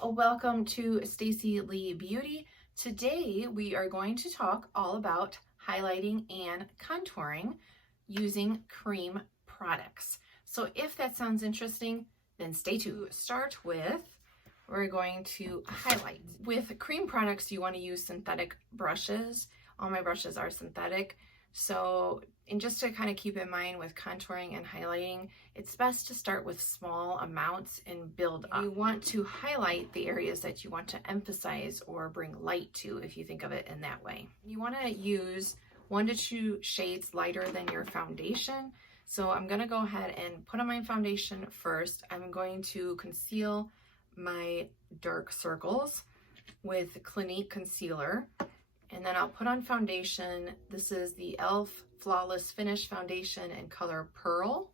Hello, welcome to Stacy Lee Beauty. Today we are going to talk all about highlighting and contouring using cream products. So if that sounds interesting, then stay tuned. To start with, we're going to highlight. With cream products, you want to use synthetic brushes. All my brushes are synthetic. So, and just to kind of keep in mind with contouring and highlighting, it's best to start with small amounts and build up. You want to highlight the areas that you want to emphasize or bring light to, if you think of it in that way. You want to use 1 to 2 shades lighter than your foundation. So I'm going to go ahead and put on my foundation first. I'm going to conceal my dark circles with Clinique concealer. And then I'll put on foundation. This is the e.l.f. Flawless Finish Foundation in color Pearl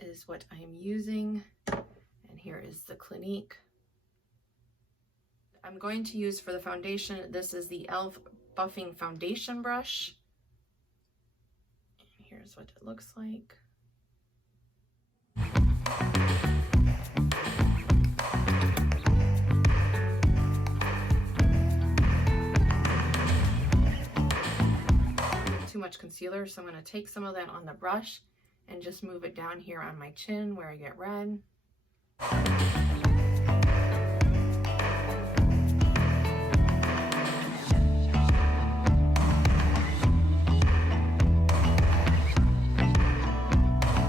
is what I am using. And here is the Clinique. I'm going to use for the foundation, this is the e.l.f. Buffing Foundation Brush. And here's what it looks like. Too much concealer, so I'm going to take some of that on the brush and just move it down here on my chin where I get red. I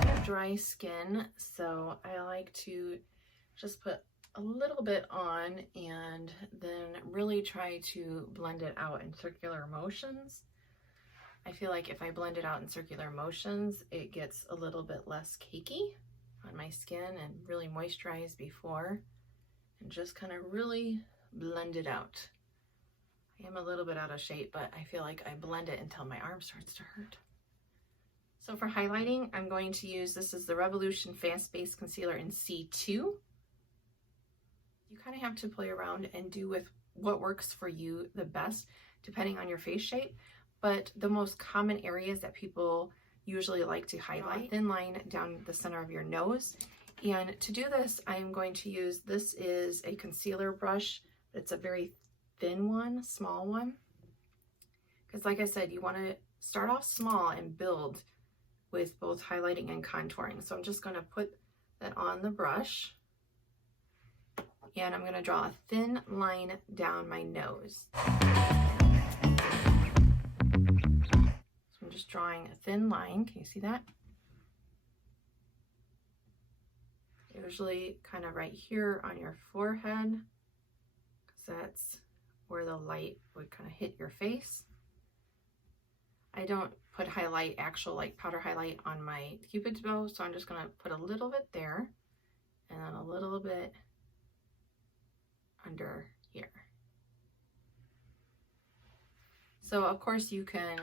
have dry skin, so I like to just put a little bit on and then really try to blend it out in circular motions. I feel like if I blend it out in circular motions, it gets a little bit less cakey on my skin and really moisturize before, and just kind of really blend it out. I am a little bit out of shape, but I feel like I blend it until my arm starts to hurt. So for highlighting, I'm going to use, this is the Revolution Fast Base Concealer in C2. You kind of have to play around and do with what works for you the best, depending on your face shape. But the most common areas that people usually like to highlight, thin line down the center of your nose. And to do this, I'm going to use, this is a concealer brush. It's a very thin one, small one. Because like I said, you want to start off small and build with both highlighting and contouring. So I'm just going to put that on the brush. And I'm going to draw a thin line down my nose. I'm just drawing a thin line. Can you see that? Usually kind of right here on your forehead, because that's where the light would kind of hit your face. I don't put highlight, actual like powder highlight on my Cupid's bow, so I'm just going to put a little bit there and then a little bit under here. So of course you can,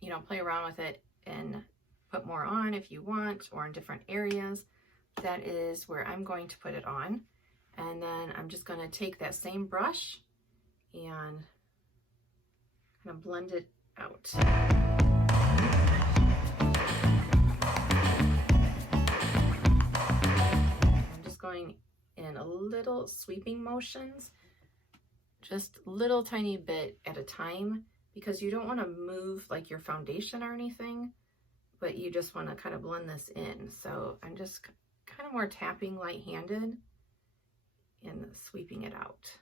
you know, play around with it and put more on if you want, or in different areas. That is where I'm going to put it on. And then I'm just going to take that same brush and kind of blend it out. I'm just going in a little sweeping motions, just little tiny bit at a time, because you don't want to move like your foundation or anything, but you just want to kind of blend this in. So I'm just kind of more tapping light-handed and sweeping it out.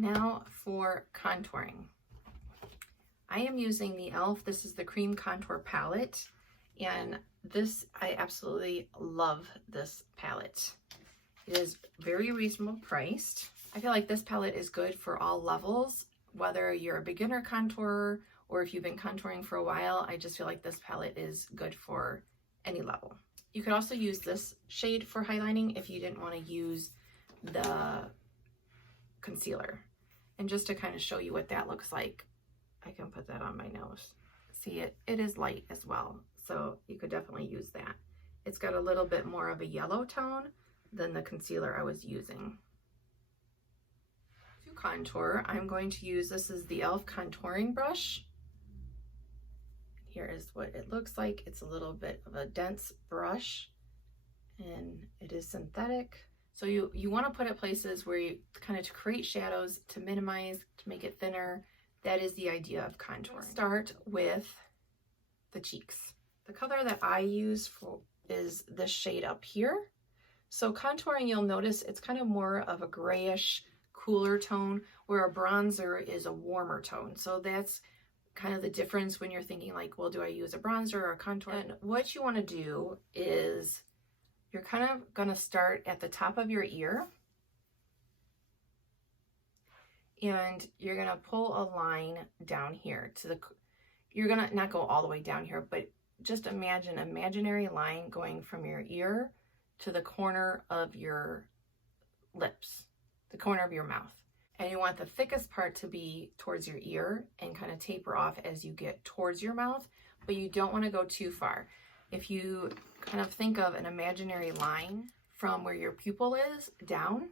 Now for contouring. I am using the e.l.f. This is the Cream Contour Palette, and this, I absolutely love this palette. It is very reasonable priced. I feel like this palette is good for all levels, whether you're a beginner contourer or if you've been contouring for a while. I just feel like this palette is good for any level. You could also use this shade for highlighting if you didn't want to use the concealer. And just to kind of show you what that looks like, I can put that on my nose. See, it is light as well, so you could definitely use that. It's got a little bit more of a yellow tone than the concealer I was using. To contour, I'm going to use, this is the e.l.f. contouring brush. Here is what it looks like. It's a little bit of a dense brush, and it is synthetic. So you want to put it places where you kind of to create shadows, to minimize, to make it thinner. That is the idea of contouring. Start with the cheeks. The color that I use is this shade up here. So contouring, you'll notice it's kind of more of a grayish, cooler tone, where a bronzer is a warmer tone. So that's kind of the difference when you're thinking like, well, do I use a bronzer or a contour? And what you want to do is you're kind of going to start at the top of your ear, and you're going to pull a line down here to the, you're going to not go all the way down here, but just imagine an imaginary line going from your ear to the corner of your lips, the corner of your mouth. And you want the thickest part to be towards your ear and kind of taper off as you get towards your mouth, but you don't want to go too far. If you kind of think of an imaginary line from where your pupil is down,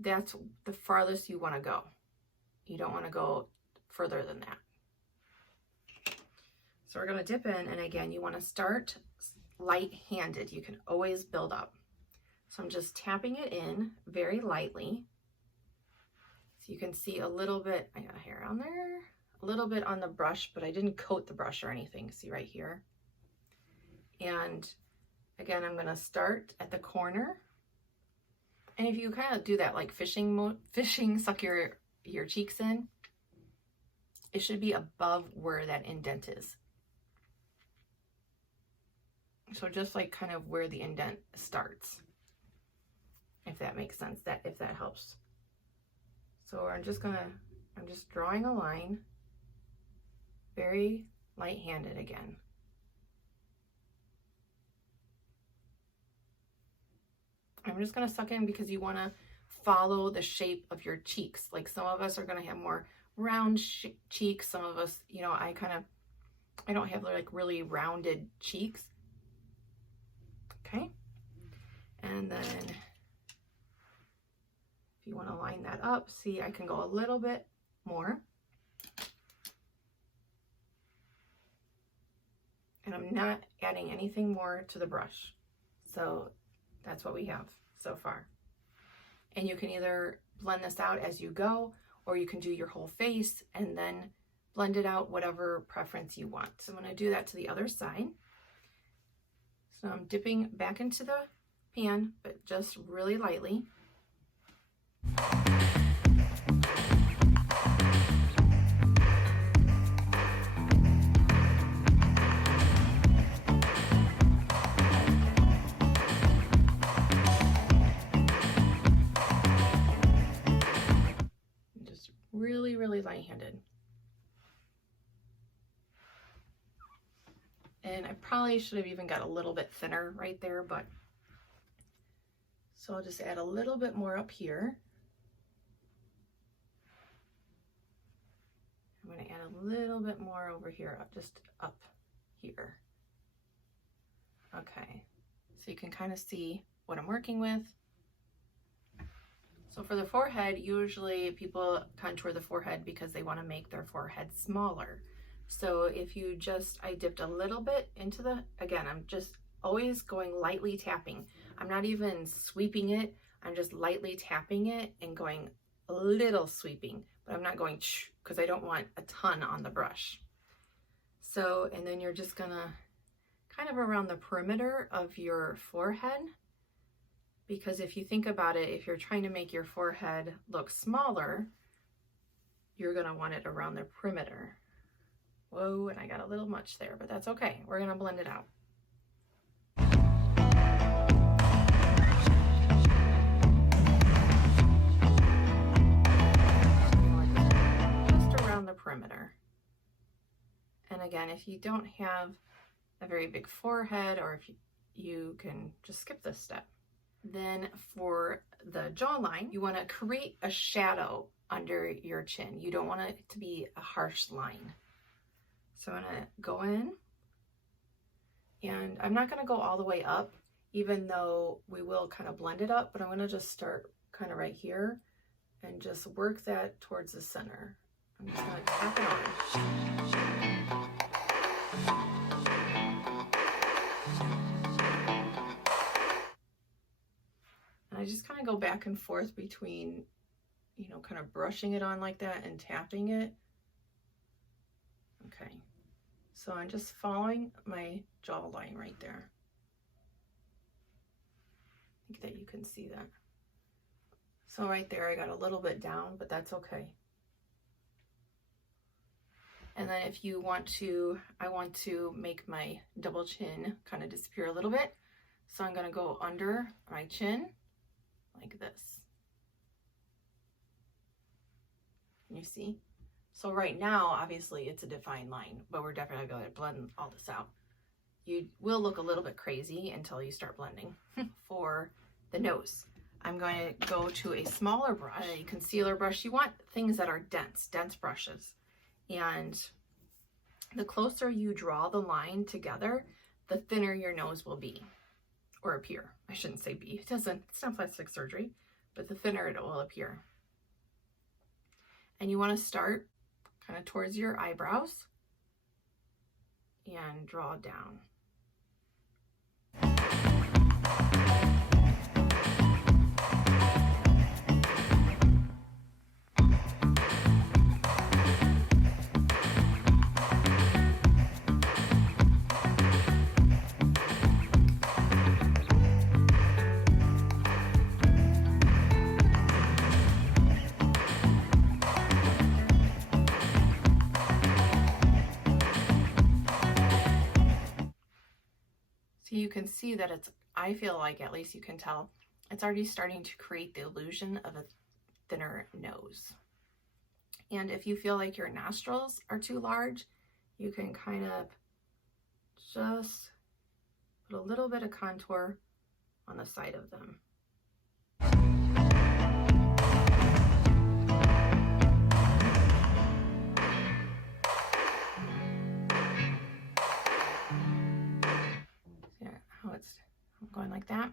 that's the farthest you want to go. You don't want to go further than that. So we're going to dip in, and again, you want to start light-handed. You can always build up. So I'm just tapping it in very lightly. So you can see a little bit, I got hair on there, a little bit on the brush, but I didn't coat the brush or anything. See right here? And again, I'm going to start at the corner. And if you kind of do that like fishing, suck your cheeks in, it should be above where that indent is. So just like kind of where the indent starts, if that makes sense, if that helps. So I'm just drawing a line, very light-handed again. I'm just going to suck in because you want to follow the shape of your cheeks. Like some of us are going to have more round cheeks. Some of us, you know, I don't have like really rounded cheeks. Okay. And then if you want to line that up, see, I can go a little bit more. And I'm not adding anything more to the brush. So that's what we have so far. And you can either blend this out as you go, or you can do your whole face and then blend it out, whatever preference you want. So I'm going to do that to the other side. So I'm dipping back into the pan, but just really lightly. Just really, really light-handed. And I probably should have even got a little bit thinner right there, but so I'll just add a little bit more up here. I'm going to add a little bit more over here, just up here. Okay, so you can kind of see what I'm working with. So for the forehead, usually people contour the forehead because they want to make their forehead smaller. So if you I dipped a little bit into again, I'm just always going lightly tapping. I'm not even sweeping it. I'm just lightly tapping it and going a little sweeping, but I'm not going because I don't want a ton on the brush. So, and then you're just gonna kind of around the perimeter of your forehead, because if you think about it, if you're trying to make your forehead look smaller, you're gonna want it around the perimeter. Whoa, and I got a little much there, but that's okay. We're gonna blend it out. Just around the perimeter. And again, if you don't have a very big forehead, or if you can just skip this step. Then for the jawline, you want to create a shadow under your chin. You don't want it to be a harsh line. So I'm going to go in, and I'm not going to go all the way up, even though we will kind of blend it up, but I'm going to just start kind of right here and just work that towards the center. I'm just going to tap it on. And I just kind of go back and forth between, you know, kind of brushing it on like that and tapping it. Okay, so I'm just following my jawline right there. I think that you can see that. So right there, I got a little bit down, but that's okay. And then if you want to, I want to make my double chin kind of disappear a little bit. So I'm going to go under my chin like this. Can you see? So right now, obviously it's a defined line, but we're definitely going to blend all this out. You will look a little bit crazy until you start blending. For the nose, I'm going to go to a smaller brush, a concealer brush. You want things that are dense brushes. And the closer you draw the line together, the thinner your nose will be, or appear. I shouldn't say be. It's not plastic surgery, but the thinner it will appear. And you want to start kind of towards your eyebrows and draw down. You can see that it's, I feel like, at least you can tell, it's already starting to create the illusion of a thinner nose. And if you feel like your nostrils are too large, you can kind of just put a little bit of contour on the side of them. I'm going like that.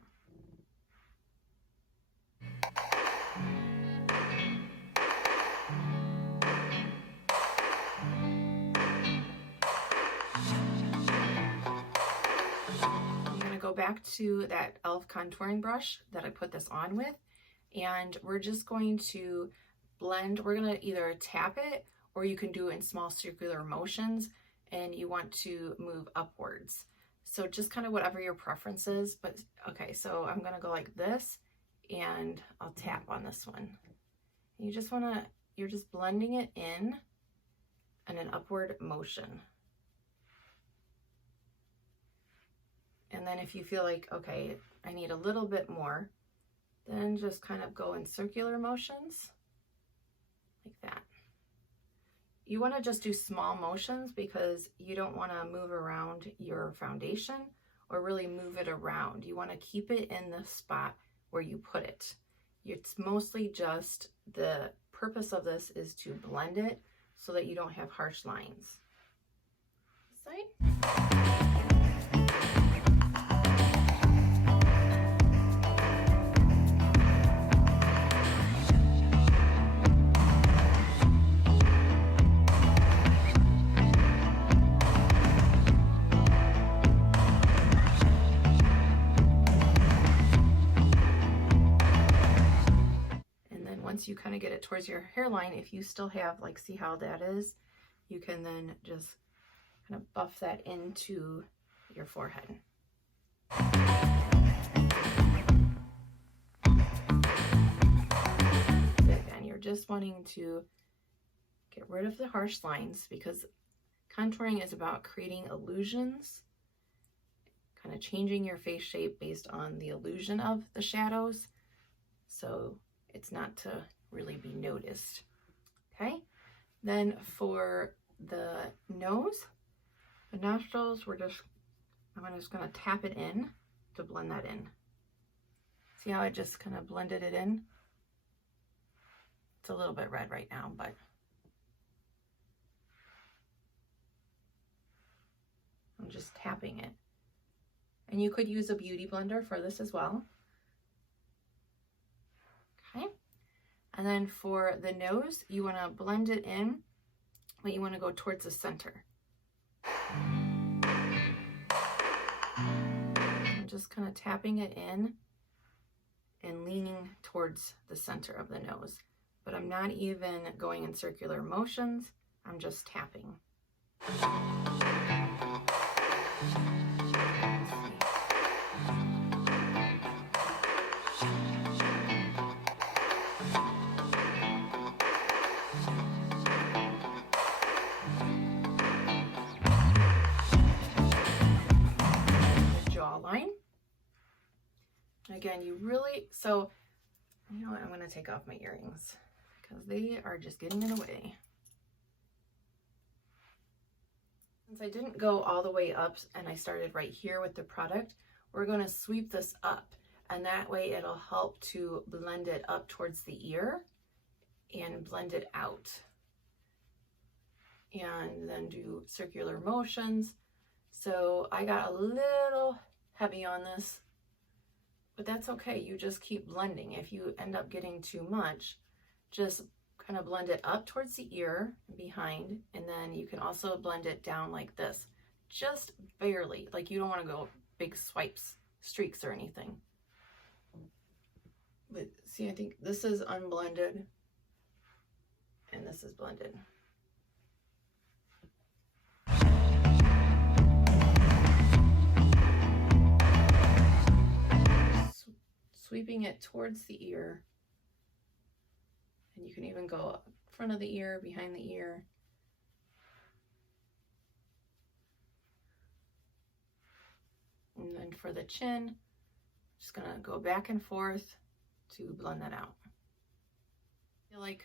I'm going to go back to that e.l.f. contouring brush that I put this on with, and we're just going to blend. We're going to either tap it, or you can do it in small circular motions, and you want to move upwards. So just kind of whatever your preference is, but okay, so I'm gonna go like this, and I'll tap on this one. And you just wanna, you're just blending it in an upward motion. And then if you feel like, okay, I need a little bit more, then just kind of go in circular motions, like that. You want to just do small motions because you don't want to move around your foundation or really move it around. You want to keep it in the spot where you put it. It's mostly just, the purpose of this is to blend it so that you don't have harsh lines. Side. Once you kind of get it towards your hairline, if you still have, like, see how that is, you can then just kind of buff that into your forehead. And you're just wanting to get rid of the harsh lines, because contouring is about creating illusions, kind of changing your face shape based on the illusion of the shadows. So it's not to really be noticed. Okay, then for the nose, the nostrils, we're just I'm just going to tap it in to blend that in. See how I just kind of blended it in? It's a little bit red right now, but I'm just tapping it. And you could use a beauty blender for this as well. Okay. And then for the nose, you want to blend it in, but you want to go towards the center. I'm just kind of tapping it in and leaning towards the center of the nose. But I'm not even going in circular motions. I'm just tapping. Jawline. Again, you really, so you know what, I'm going to take off my earrings because they are just getting in the way. Since I didn't go all the way up and I started right here with the product, we're going to sweep this up, and that way it'll help to blend it up towards the ear and blend it out. And then do circular motions. So I got a little heavy on this, but that's okay. You just keep blending. If you end up getting too much, just kind of blend it up towards the ear and behind, and then you can also blend it down like this, just barely. Like, you don't want to go big swipes, streaks or anything. But see, I think this is unblended and this is blended. Sweeping it towards the ear, and you can even go up front of the ear, behind the ear. And then for the chin, just gonna go back and forth to blend that out. I feel like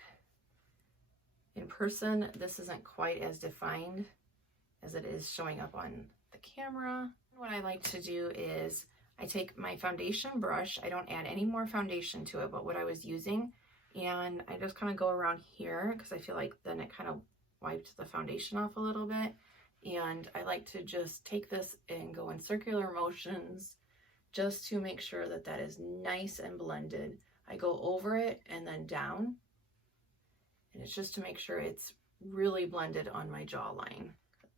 in person, this isn't quite as defined as it is showing up on the camera. What I like to do is I take my foundation brush. I don't add any more foundation to it, but what I was using, and I just kind of go around here because I feel like then it kind of wiped the foundation off a little bit. And I like to just take this and go in circular motions just to make sure that that is nice and blended. I go over it and then down, and it's just to make sure it's really blended on my jawline.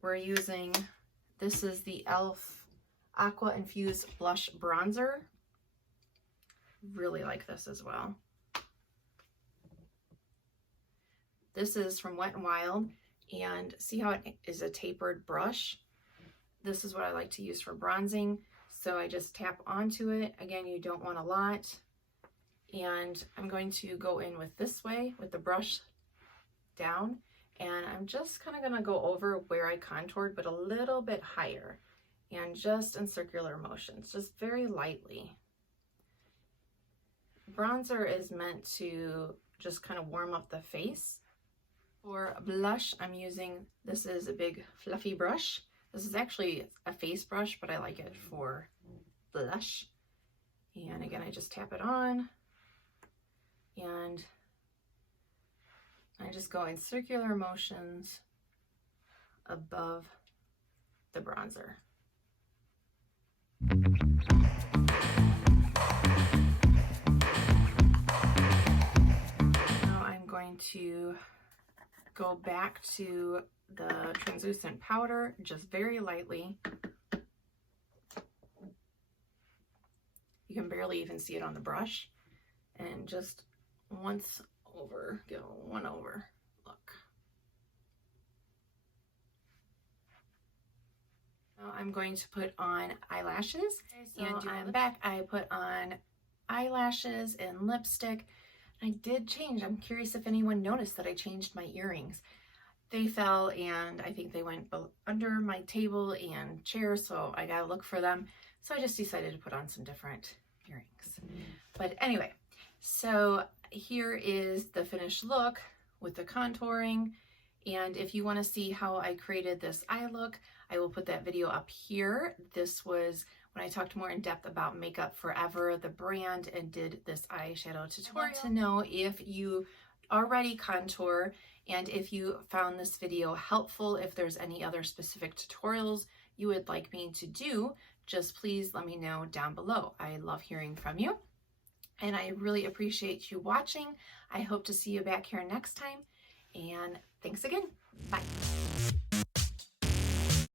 We're using, this is the e.l.f. Aqua Infused Blush Bronzer. Really like this as well. This is from Wet n Wild, and see how it is a tapered brush? This is what I like to use for bronzing. So I just tap onto it. Again, you don't want a lot. And I'm going to go in with this way with the brush down, and I'm just kind of going to go over where I contoured, but a little bit higher. And just in circular motions, just very lightly. Bronzer is meant to just kind of warm up the face. For blush, I'm using, this is a big fluffy brush. This is actually a face brush, but I like it for blush. And again, I just tap it on, and I just go in circular motions above the bronzer. Now I'm going to go back to the translucent powder, just very lightly. You can barely even see it on the brush. And just once over, go one over, look. Now I'm going to put on eyelashes. Okay, so I'm back. I put on eyelashes and lipstick. I did change. I'm curious if anyone noticed that I changed my earrings. They fell, and I think they went under my table and chair, so I gotta look for them. So I just decided to put on some different earrings. But anyway, so here is the finished look with the contouring, And if you want to see how I created this eye look, I will put that video up here. This was when I talked more in depth about Makeup Forever, the brand, and did this eyeshadow tutorial. I'd like to know if you already contour and if you found this video helpful. If there's any other specific tutorials you would like me to do, just please let me know down below. I love hearing from you, and I really appreciate you watching. I hope to see you back here next time, and thanks again. Bye.